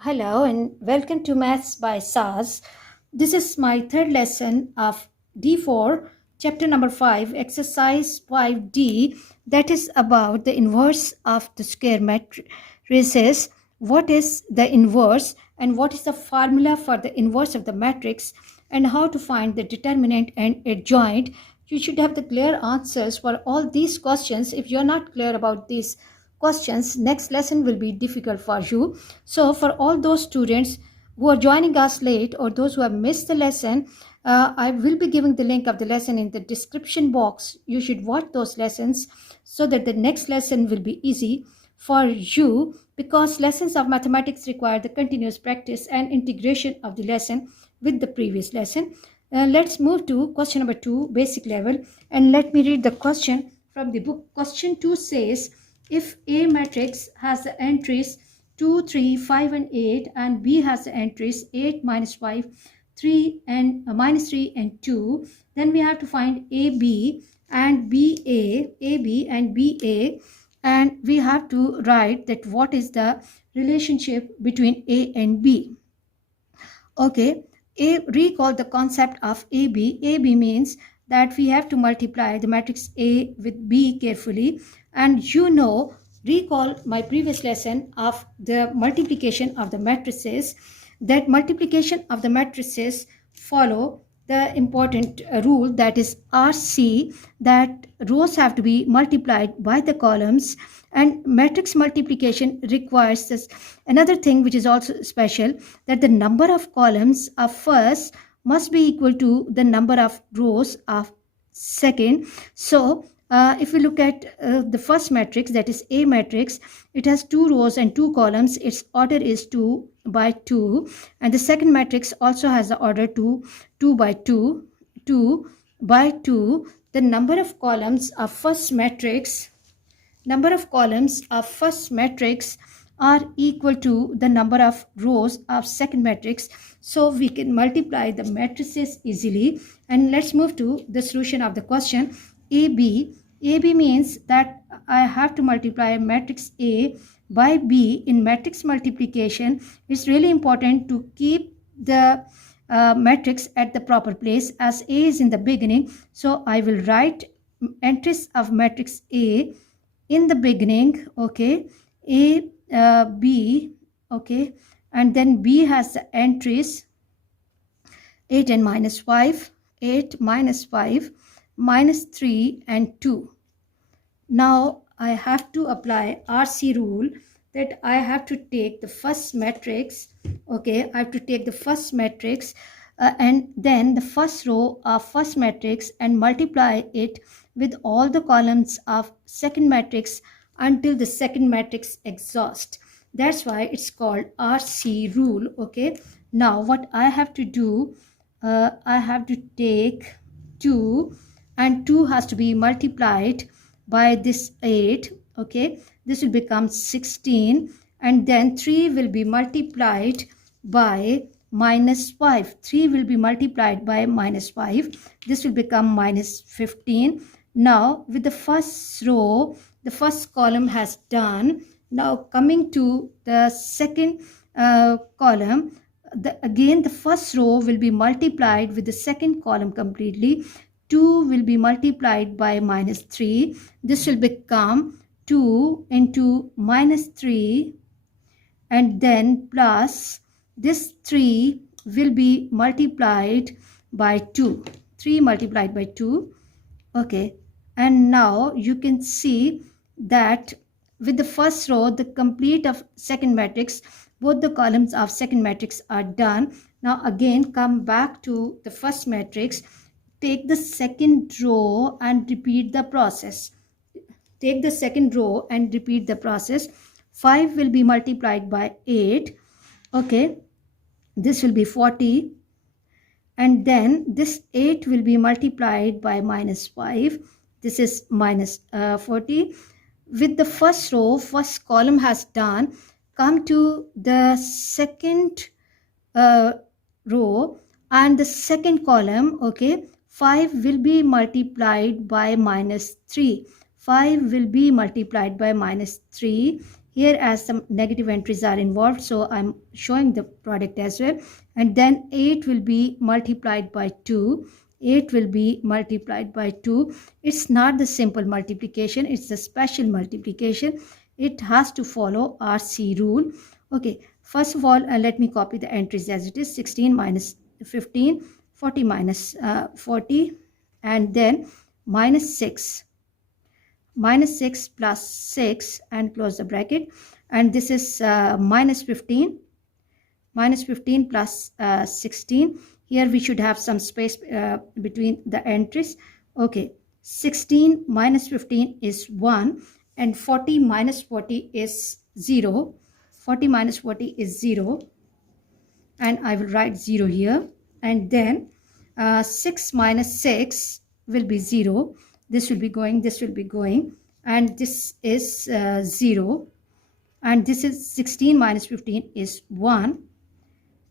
Hello and welcome to Maths by SAS. This is my third lesson of D4, chapter number 5, exercise 5D, that is about the inverse of the square matrices. What is the inverse and what is the formula for the inverse of the matrix and how to find the determinant and adjoint. You should have the clear answers for all these questions. If you are not clear about these questions, next lesson will be difficult for you. So for all those students who are joining us late or those who have missed the lesson, I will be giving the link of the lesson in the description box. You should watch those lessons so that the next lesson will be easy for you, because lessons of mathematics require the continuous practice and integration of the lesson with the previous lesson. Let's move to question number 2, basic level, and let me read the question from the book. Question 2 says, if A matrix has the entries 2, 3, 5 and 8 and B has the entries 8, minus 5, 3 and minus 3 and 2, then we have to find AB and BA, AB and BA, and we have to write that what is the relationship between A and B. Okay, recall the concept of AB. AB means that we have to multiply the matrix A with B carefully. And recall my previous lesson of the multiplication of the matrices. That multiplication of the matrices follow the important rule, that is RC, that rows have to be multiplied by the columns, and matrix multiplication requires this another thing which is also special, that the number of columns of first must be equal to the number of rows of second. So if we look at the first matrix, that is A matrix, it has 2 rows and 2 columns. Its order is 2 by 2. And the second matrix also has the order 2 by 2, 2 by 2. The number of columns of first matrix are equal to the number of rows of second matrix. So we can multiply the matrices easily. And let's move to the solution of the question. AB means that I have to multiply matrix A by B. In matrix multiplication, it's really important to keep the matrix at the proper place, as A is in the beginning. So I will write entries of matrix A in the beginning. Okay, B, okay, and then B has the entries 8 and minus 5, 8 minus 5, minus 3 and 2. Now I have to apply RC rule, that I have to take the first matrix. Okay, I have to take the first matrix and then the first row of first matrix and multiply it with all the columns of second matrix until the second matrix exhausts. That's why it's called RC rule. Okay, now what I have to do, I have to take 2, and 2 has to be multiplied by this 8. Okay, this will become 16, and then 3 will be multiplied by minus 5. 3 will be multiplied by minus 5. This will become minus 15. Now with the first row, the first column has done. Now coming to the second column, again the first row will be multiplied with the second column completely. 2 will be multiplied by minus 3. This will become 2 into minus 3, and then plus this 3 will be multiplied by 2. 3 multiplied by 2. Okay, and now you can see that with the first row, the complete of second matrix, both the columns of second matrix are done. Now again come back to the first matrix. Take the second row and repeat the process. Take the second row and repeat the process. 5 will be multiplied by 8. Okay, this will be 40. And then this 8 will be multiplied by minus 5. This is minus 40. With the first row, first column has done. Come to the second row and the second column. Okay, 5 will be multiplied by minus 3. 5 will be multiplied by minus 3. here as some negative entries are involved, so I'm showing the product as well. And then 8 will be multiplied by 2. 8 will be multiplied by 2. It's not the simple multiplication, it's the special multiplication. It has to follow RC rule. Okay, first of all, let me copy the entries as it is. 16 minus 15, 40 minus 40, and then minus 6. Minus 6 plus 6 and close the bracket, and this is minus 15. Minus 15 plus 16. Here we should have some space between the entries. Okay, 16 minus 15 is 1, and 40 minus 40 is 0. 40 minus 40 is 0, and I will write 0 here. And then 6 minus 6 will be 0. This will be going, this will be going, and this is 0. And this is 16 minus 15 is 1.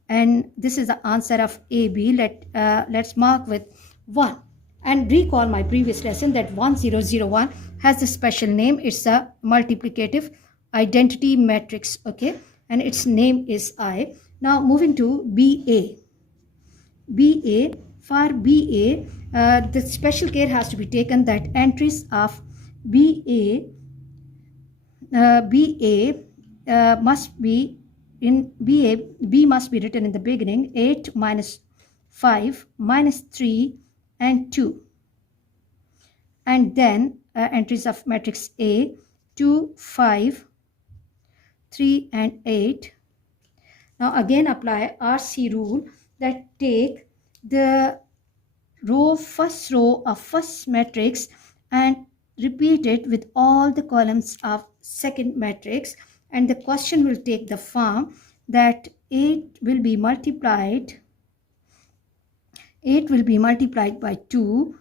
And this is the answer of AB. Let's mark with 1. And recall my previous lesson that 1001 has a special name. It's a multiplicative identity matrix, okay? And its name is I. Now moving to BA. BA, for BA, the special care has to be taken that entries of BA must be in BA, B must be written in the beginning. 8 minus 5 minus 3 and 2. And then entries of matrix A, 2, 5, 3 and 8. Now again apply RC rule that take the first row of first matrix and repeat it with all the columns of second matrix, and the question will take the form that 8 will be multiplied by 2.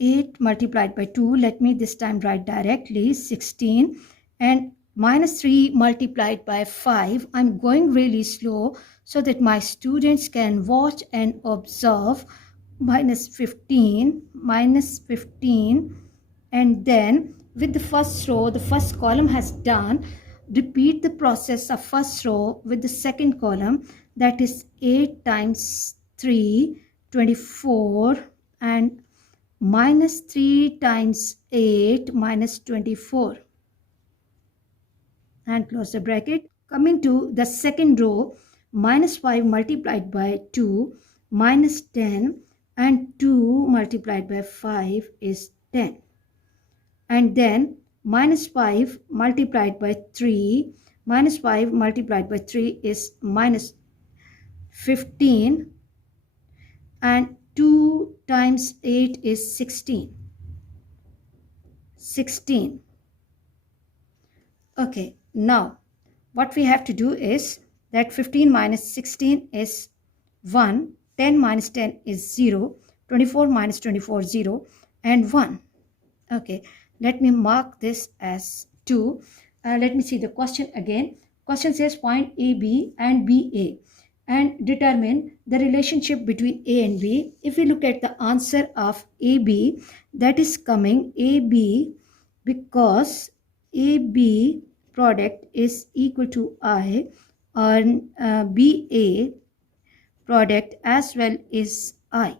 8 multiplied by 2, let me this time write directly, 16, and minus 3 multiplied by 5. I'm going really slow so that my students can watch and observe. Minus 15, and then with the first row, the first column has done. Repeat the process of first row with the second column, that is 8 times 3, 24, and minus 3 times 8 minus 24, and close the bracket. Coming to the second row, minus 5 multiplied by 2 minus 10, and 2 multiplied by 5 is 10. And then minus 5 multiplied by 3, minus 5 multiplied by 3 is minus 15, and 2 times 8 is 16. 16. Okay, now what we have to do is that 15 minus 16 is 1, 10 minus 10 is 0, 24 minus 24 0, and 1. Okay, let me mark this as 2. Let me see the question again. Question says find AB and BA and determine the relationship between A and B. If we look at the answer of AB, that is coming AB because AB product is equal to I, and BA product as well is I.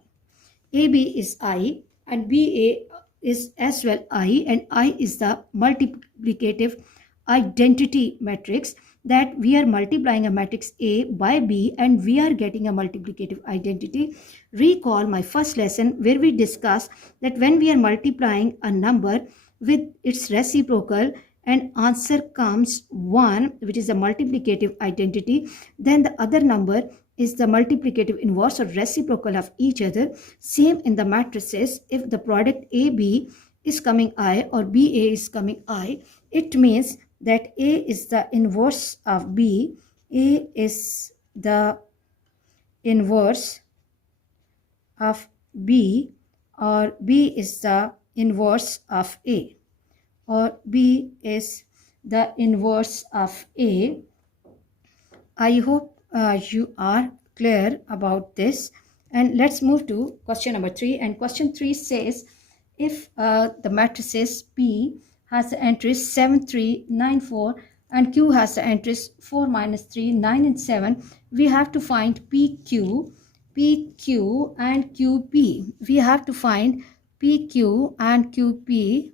AB is I and BA is as well I, and I is the multiplicative identity matrix, that we are multiplying a matrix A by B and we are getting a multiplicative identity. Recall my first lesson where we discussed that when we are multiplying a number with its reciprocal and answer comes 1, which is a multiplicative identity, then the other number is the multiplicative inverse or reciprocal of each other. Same in the matrices. If the product AB is coming I or BA is coming I, it means that A is the inverse of B, A is the inverse of B, or B is the inverse of A, or B is the inverse of A. I hope you are clear about this. And let's move to question number 3. And question 3 says, if the matrices P has the entries 7, 3, 9, 4, and Q has the entries 4, minus 3, 9 and 7. We have to find PQ, PQ and QP. We have to find PQ and QP,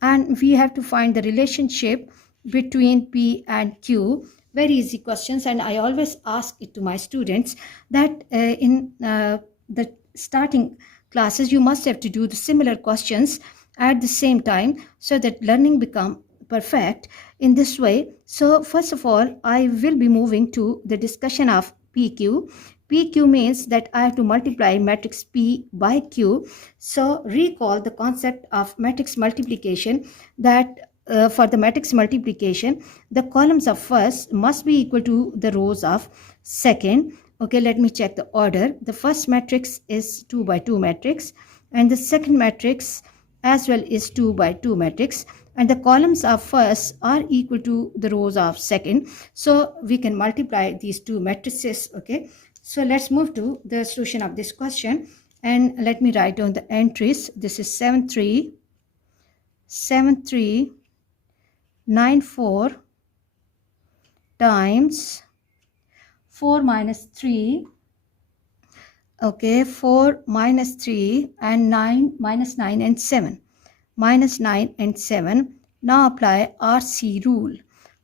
and we have to find the relationship between P and Q. Very easy questions, and I always ask it to my students that in the starting classes you must have to do the similar questions at the same time so that learning become perfect in this way. So first of all, I will be moving to the discussion of PQ. PQ means that I have to multiply matrix P by Q. So recall the concept of matrix multiplication, that for the matrix multiplication, the columns of first must be equal to the rows of second. Okay, let me check the order. The first matrix is 2 by 2 matrix, and the second matrix as well is 2 by 2 matrix, and the columns of first are equal to the rows of second. So we can multiply these two matrices. Okay, so let's move to the solution of this question, and let me write down the entries. This is 7 3 7 3 9 4 times 4 minus 3. Okay, 4 minus 3 and 9 minus 9 and 7. Minus 9 and 7. Now apply RC rule.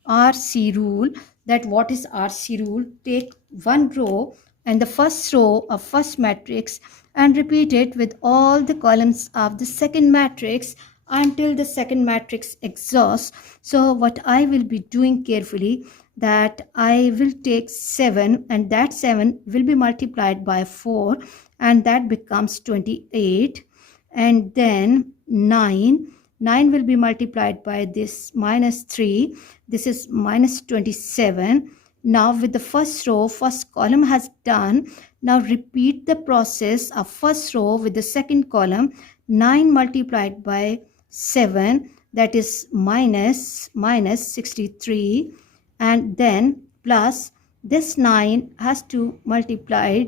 RC rule, that what is RC rule? Take one row and the first row of first matrix and repeat it with all the columns of the second matrix until the second matrix exhausts. So what I will be doing carefully, that I will take 7 and that 7 will be multiplied by 4 and that becomes 28, and then 9 will be multiplied by this minus 3, this is minus 27. Now with the first row, first column has done. Now repeat the process of first row with the second column. 9 multiplied by 7, that is minus 63, and then plus this 9 has to multiply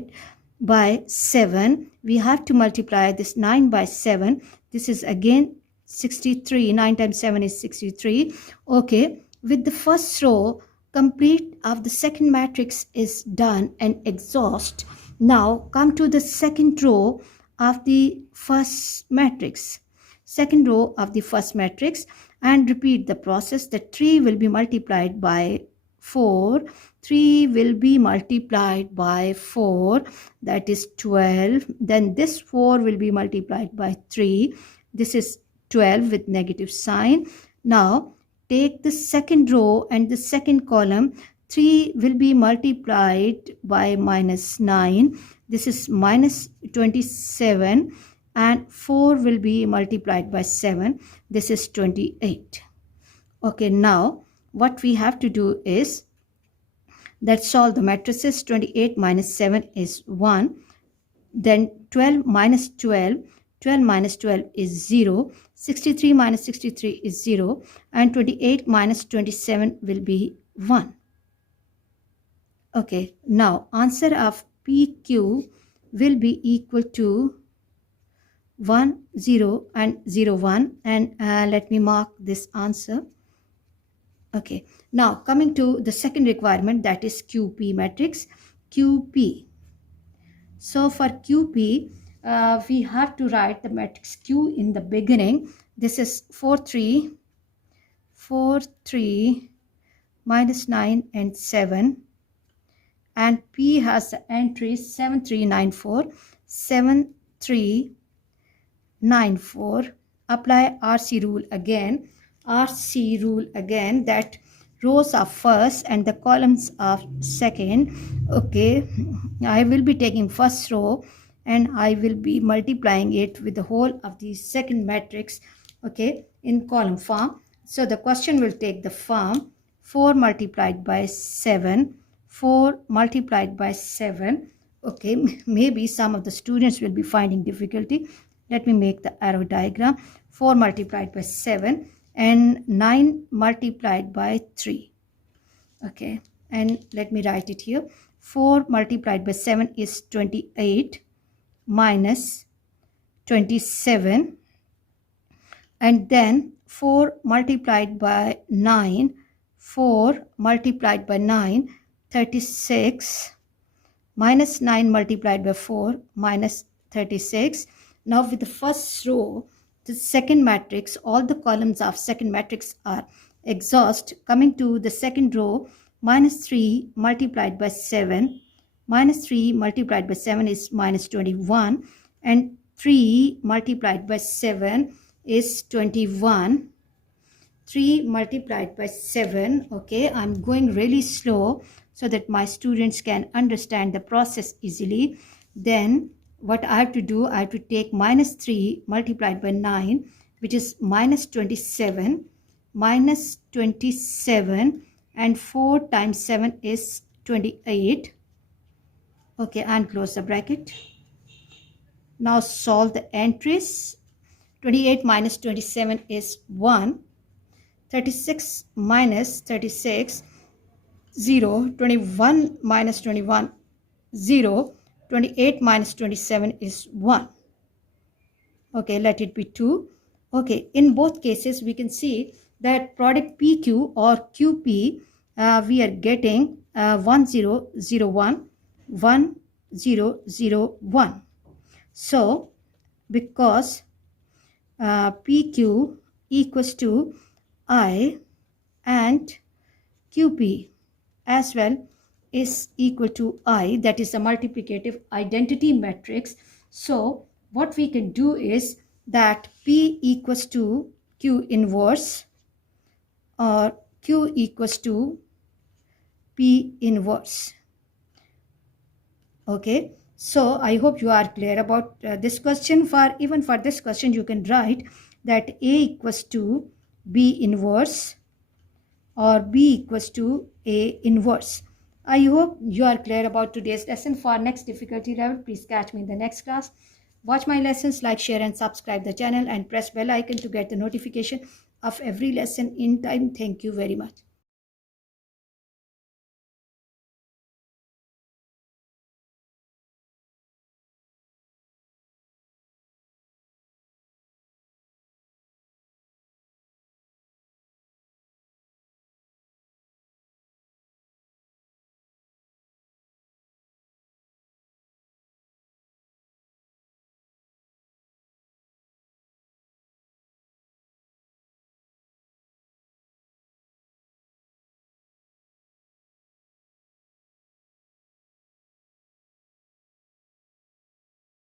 by 7. We have to multiply this 9 by 7. This is again 63. 9 times 7 is 63. Okay, with the first row complete of the second matrix is done and exhaust. Now come to the second row of the first matrix. Second row of the first matrix and repeat the process. The 3 will be multiplied by 4. 3 will be multiplied by 4, that is 12. Then this 4 will be multiplied by 3. This is 12 with negative sign. Now take the second row and the second column. 3 will be multiplied by minus 9. This is minus 27. And 4 will be multiplied by 7. This is 28. Okay, now what we have to do is that solve the matrices. 28 minus 7 is 1. Then 12 minus 12. 12 minus 12 is 0. 63 minus 63 is 0. And 28 minus 27 will be 1. Okay, now answer of PQ will be equal to 1 0 and 0 1, and let me mark this answer. Okay, now coming to the second requirement, that is QP matrix. QP, so for QP we have to write the matrix Q in the beginning. This is 4 3 4 3 minus 9 and 7, and P has the entries 7 3 9 4 7 3 9 4. Apply RC rule again. RC rule again, that rows of first and the columns of second. Okay, I will be taking first row and I will be multiplying it with the whole of the second matrix, okay, in column form. So the question will take the form 4 multiplied by 7, 4 multiplied by 7. Okay, maybe some of the students will be finding difficulty. Let me make the arrow diagram. 4 multiplied by 7 and 9 multiplied by 3. Okay, and let me write it here. 4 multiplied by 7 is 28 minus 27, and then 4 multiplied by 9 4 multiplied by 9, 36, minus 9 multiplied by 4, minus 36. Now with the first row, the second matrix, all the columns of second matrix are exhaust. Coming to the second row, minus 3 multiplied by 7, minus 3 multiplied by 7 is minus 21, and 3 multiplied by 7 is 21. 3 multiplied by 7. Okay, I'm going really slow so that my students can understand the process easily. Then what I have to do, I have to take minus 3 multiplied by 9, which is minus 27, minus 27, and 4 times 7 is 28. Okay, and close the bracket. Now solve the entries. 28 minus 27 is 1. 36 minus 36, 0. 21 minus 21, 0. 28 minus 27 is 1. Okay, let it be 2. Okay, in both cases, we can see that product PQ or QP, we are getting 1001, 1001. So, because PQ equals to I and QP as well is equal to I, that is a multiplicative identity matrix. So what we can do is that P equals to Q inverse or Q equals to P inverse. Okay, so I hope you are clear about this question. Even for this question, you can write that A equals to B inverse or B equals to A inverse. I hope you are clear about today's lesson. For next difficulty level, please catch me in the next class. Watch my lessons, like, share and subscribe the channel and press bell icon to get the notification of every lesson in time. Thank you very much.